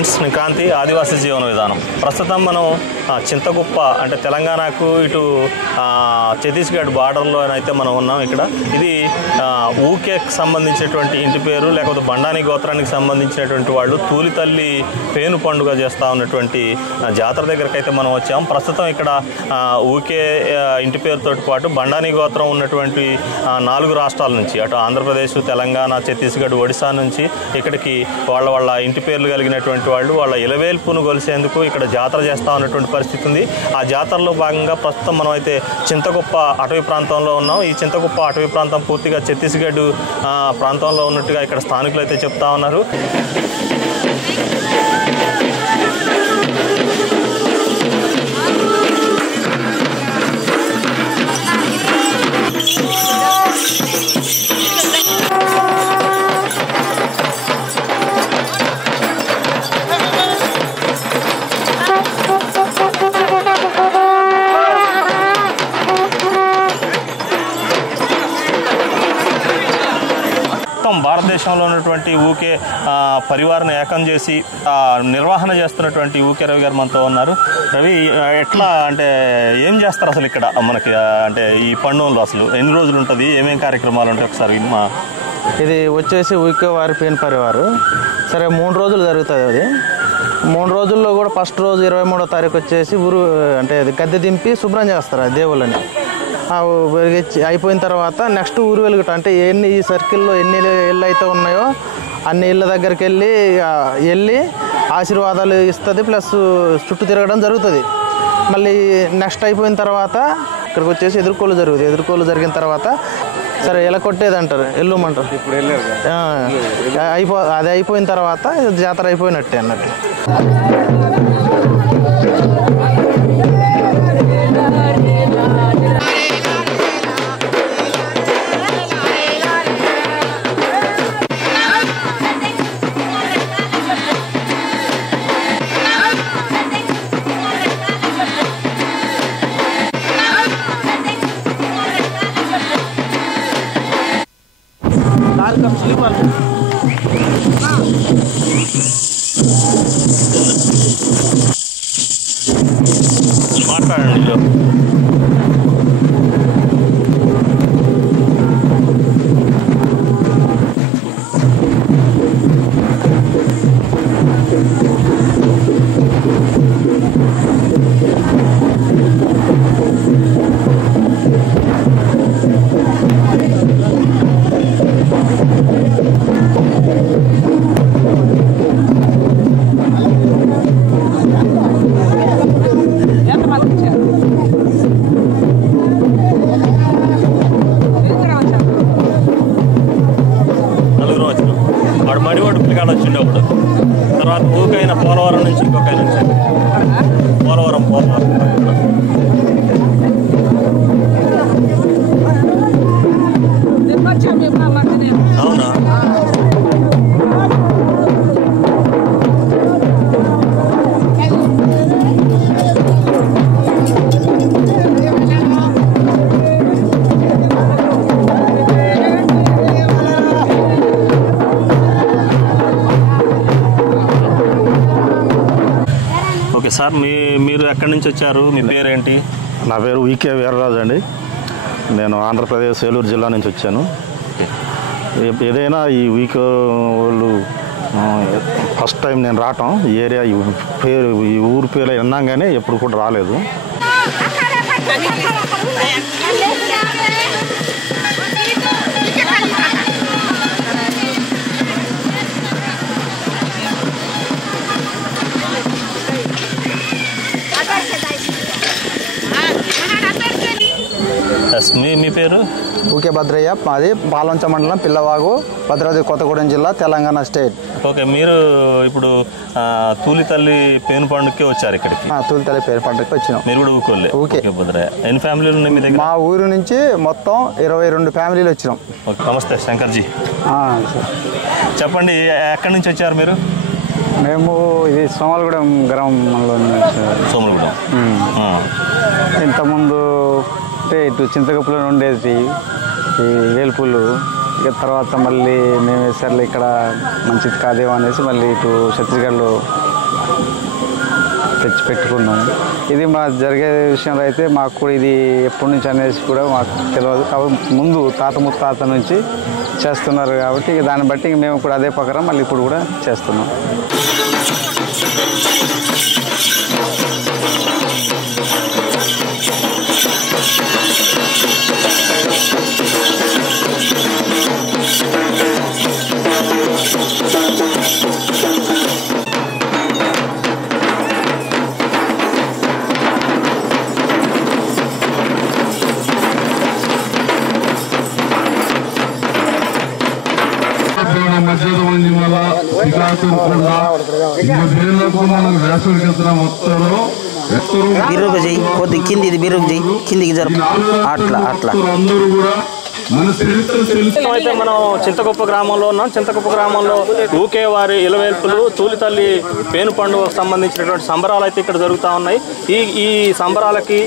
Friends, నేను కాంతి, ఆదివాసీ జీవన విధానం. ప్రస్తుతం మనం చింతకుప్ప అంటే తెలంగాణకు ఇటు ఛత్తీస్గఢ్ బార్డర్లోనైతే మనం ఉన్నాం. ఇక్కడ ఇది ఊకేకి సంబంధించినటువంటి ఇంటి పేరు, లేకపోతే బండాని గోత్రానికి సంబంధించినటువంటి వాళ్ళు తూలితల్లి పేను పండుగ చేస్తూ ఉన్నటువంటి జాతర దగ్గరికి అయితే మనం వచ్చాం. ప్రస్తుతం ఇక్కడ ఊకే ఇంటి పేరుతో పాటు బండాని గోత్రం ఉన్నటువంటి 4 రాష్ట్రాల నుంచి, అటు ఆంధ్రప్రదేశ్, తెలంగాణ, ఛత్తీస్గఢ్, ఒడిశా నుంచి ఇక్కడికి వాళ్ళ ఇంటి పేర్లు కలిగినటువంటి వాళ్ళు వాళ్ళ ఇలవేల్పును కొలిసేందుకు ఇక్కడ జాతర చేస్తూ ఉన్నటువంటి పరిస్థితి ఉంది. ఆ జాతరలో భాగంగా ప్రస్తుతం మనం అయితే చింతకుప్ప అటవీ ప్రాంతంలో ఉన్నాం. ఈ చింతకుప్ప అటవీ ప్రాంతం పూర్తిగా ఛత్తీస్గఢ్ ప్రాంతంలో ఉన్నట్టుగా ఇక్కడ స్థానికులు అయితే చెప్తా ఉన్నారు. భారతదేశంలో ఉన్నటువంటి ఊకే పరివారాన్ని ఏకం చేసి నిర్వహణ చేస్తున్నటువంటి ఊకే రవి గారు మనతో ఉన్నారు. రవి, ఎట్లా అంటే ఏం చేస్తారు అసలు ఇక్కడ మనకి, అంటే ఈ పండుగలో అసలు ఎన్ని రోజులు ఉంటుంది, ఏమేమి కార్యక్రమాలు ఉంటాయి ఒకసారి ఇది వచ్చేసి ఊకే వారి పేను పరివారు. సరే 3 రోజులు జరుగుతుంది. అది 3 రోజుల్లో కూడా ఫస్ట్ రోజు 23వ తారీఖు వచ్చేసి అంటే గద్దె దింపి శుభ్రం చేస్తారు ఆ దేవుళ్ళని. వెలిగించి అయిపోయిన తర్వాత నెక్స్ట్ ఊరు వెలుగుట, అంటే ఈ సర్కిల్లో ఎన్ని ఇళ్ళు అయితే ఉన్నాయో అన్ని ఇళ్ళ దగ్గరికి వెళ్ళి ఆశీర్వాదాలు ఇస్తుంది, ప్లస్ చుట్టూ తిరగడం జరుగుతుంది. మళ్ళీ నెక్స్ట్ అయిపోయిన తర్వాత ఇక్కడికి వచ్చేసి ఎదుర్కోలు జరుగుతుంది. ఎదుర్కోలు జరిగిన తర్వాత సరే ఎలా కొట్టేది అంటారు, ఎల్లుమంటారు. ఇప్పుడు అది అయిపోయిన తర్వాత జాతర అయిపోయినట్టే అన్నట్టు. మాట్లాడండి. మడివాడు పిల్లగాడు వచ్చిండే అప్పుడు. తర్వాత ఊకైన పోలవరం నుంచి ఇంకొక ఆయన వచ్చాడు. పోలవరం అవునా? ఓకే సార్, మీరు ఎక్కడి నుంచి వచ్చారు? మీ పేరేంటి? నా పేరు వికే వీర్రాజు అండి. నేను ఆంధ్రప్రదేశ్ ఏలూరు జిల్లా నుంచి వచ్చాను. ఏదైనా ఈ వీకే వాళ్ళు ఫస్ట్ టైం నేను రావటం. ఈ ఏరియా ఈ ఊరు పేరు విన్నాగానే ఎప్పుడు కూడా రాలేదు. మీ పేరు? ఊకే భద్రయ్య. మాది పాలంచ మండలం పిల్లవాగు, భద్రాద్రి కొత్తగూడెం జిల్లా, తెలంగాణ స్టేట్. ఓకే, మీరు ఇప్పుడు తూలితల్లి పేను పండుగకి వచ్చారు ఇక్కడికి? తూలితల్లి పేను పండుగకి వచ్చినాం. మీరు కూడా ఊకోలే? ఊకే భద్రయ్య. ఎన్ని ఫ్యామిలీలు ఉన్నాయి మీ దగ్గర? మా ఊరు నుంచి మొత్తం 22 ఫ్యామిలీలు వచ్చినాం. ఓకే, నమస్తే శంకర్జీ. చెప్పండి, ఎక్కడి నుంచి వచ్చారు మీరు? మేము ఇది సోమలగూడెం గ్రామంలో. సోమలగూడెం. ఇంతకుముందు అంటే ఇటు చింతకప్పులో ఉండేది ఈ వేల్పులు ఇక తర్వాత మళ్ళీ మేము వేసర్లు ఇక్కడ మంచిది కాదేమో అనేసి మళ్ళీ ఇటు ఛత్తీస్గఢ్లో తెచ్చి పెట్టుకున్నాము. ఇది మా జరిగే విషయంలో అయితే మాకు కూడా ఇది ఎప్పటి నుంచి అనేసి కూడా మాకు తెలియదు. కాబట్టి ముందు తాత ముత్తాత నుంచి చేస్తున్నారు కాబట్టి ఇక దాన్ని బట్టి మేము కూడా అదే ప్రకారం మళ్ళీ ఇప్పుడు కూడా చేస్తున్నాం. బిర్రుకు చెయ్యి కొద్ది కింది ఇది బిర్రుకు చెయ్యి కిందికి జరుపు అట్లా అట్లా. అయితే మనం చింతకుప్ప గ్రామంలో ఉన్నాం. చింతకుప్ప గ్రామంలో ఊకే వారి ఇలవేల్పులు తూలితల్లి పేను పండుగకు సంబంధించినటువంటి సంబరాలు అయితే ఇక్కడ జరుగుతూ ఉన్నాయి. ఈ సంబరాలకి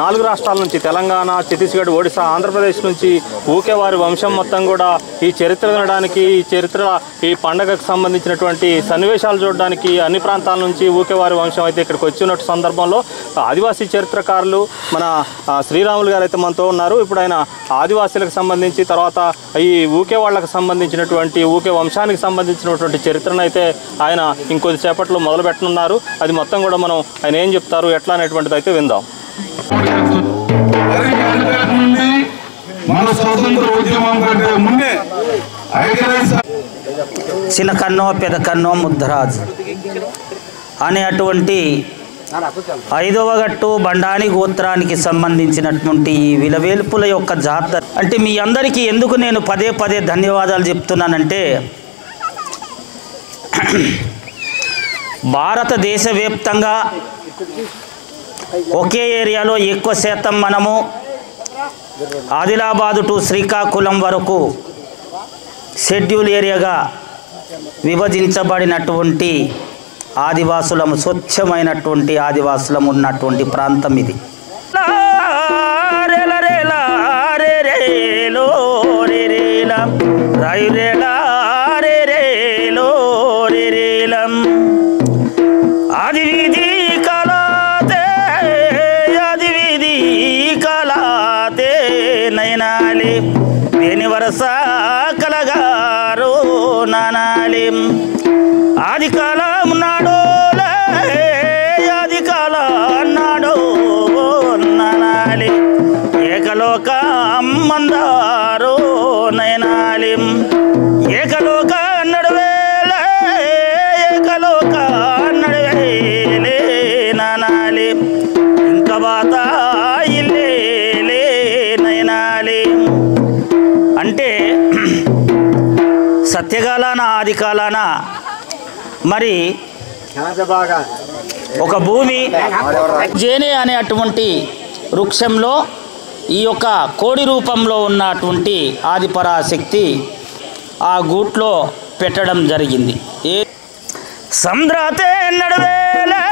4 రాష్ట్రాల నుంచి తెలంగాణ, ఛత్తీస్గఢ్, ఒడిశా, ఆంధ్రప్రదేశ్ నుంచి ఊకే వారి వంశం మొత్తం కూడా ఈ చరిత్ర వినడానికి, ఈ పండగకు సంబంధించినటువంటి సన్నివేశాలు చూడడానికి అన్ని ప్రాంతాల నుంచి ఊకే వారి వంశం అయితే ఇక్కడికి వచ్చినట్టు సందర్భంలో ఆదివాసీ చరిత్రకారులు మన శ్రీరాములు గారు అయితే మనతో ఉన్నారు. ఇప్పుడు ఆయన ఆదివాసీలకు సంబంధించి తర్వాత ఈ ఊకే వాళ్ళకు సంబంధించినటువంటి ఊకే వంశానికి సంబంధించినటువంటి చరిత్రను అయితే ఆయన ఇంకొద్ది సేపట్లో మొదలు పెట్టనున్నారు. అది మొత్తం కూడా మనం ఆయన ఏం చెప్తారు ఎట్లా అనేటువంటిది అయితే విందాం. చిన్న కన్నో పెద్ద కన్నో ముద్దరాజు అనే అటువంటి 5వ గట్టు బండాని గోత్రానికి సంబంధించినటువంటి ఈ విలవేల్పుల యొక్క జాతర అంటే మీ అందరికీ ఎందుకు నేను పదే పదే ధన్యవాదాలు చెప్తున్నానంటే భారతదేశ వ్యాప్తంగా ఒకే ఏరియాలో ఎక్కువ శాతం మనము ఆదిలాబాదు టు శ్రీకాకుళం వరకు షెడ్యూల్ ఏరియాగా విభజించబడినటువంటి ఆదివాసులము స్వచ్ఛమైనటువంటి ఆదివాసులము ఉన్నటువంటి ప్రాంతం ఇది. ఆదివీధి కలాతే ఆదివీధి కలాతే నైనాలి దేని వరస కలగారు నానాలి ఆది కాలం నాడో ఆది కాలం నాడో నానాలి ఏకలోక మందారో నైనాలి ఏకలోక నడువేల ఏకలోక నడువేలే నానాలి ఇంకా బాత ఇల్లే నైనాలి అంటే సత్యకాలాన ఆది కాలాన మరి ఒక భూమి జేనే అనే అటువంటి వృక్షంలో ఈ యొక్క కోడి రూపంలో ఉన్నటువంటి ఆదిపరాశక్తి ఆ గూట్లో పెట్టడం జరిగింది. సంద్రాతే నడువేలే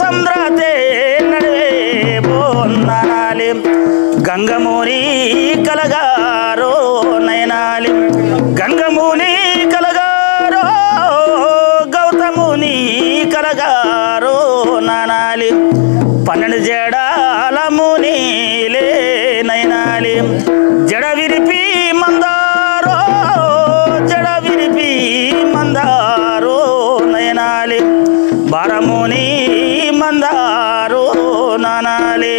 సంద్రాతే నడువే బోనాలి గంగమూని కలగారో నయనాలి గంగమూని కలగారో గౌతముని కలగారో నానాలి 12 జడాల మునిలే నయనాలి జడ విరిపి మందారో జడ విరిపి మందారో నయనాలి బారముని మందారో నానాలి.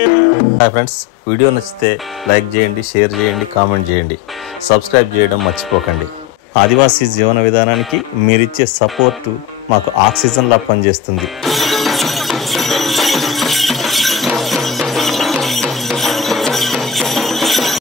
హాయ్ ఫ్రెండ్స్, వీడియో నచ్చితే లైక్ చేయండి, షేర్ చేయండి, కామెంట్ చేయండి, సబ్స్క్రైబ్ చేయడం మర్చిపోకండి. ఆదివాసీ జీవన విధానానికి మీరిచ్చే సపోర్టు మాకు ఆక్సిజన్లా పనిచేస్తుంది.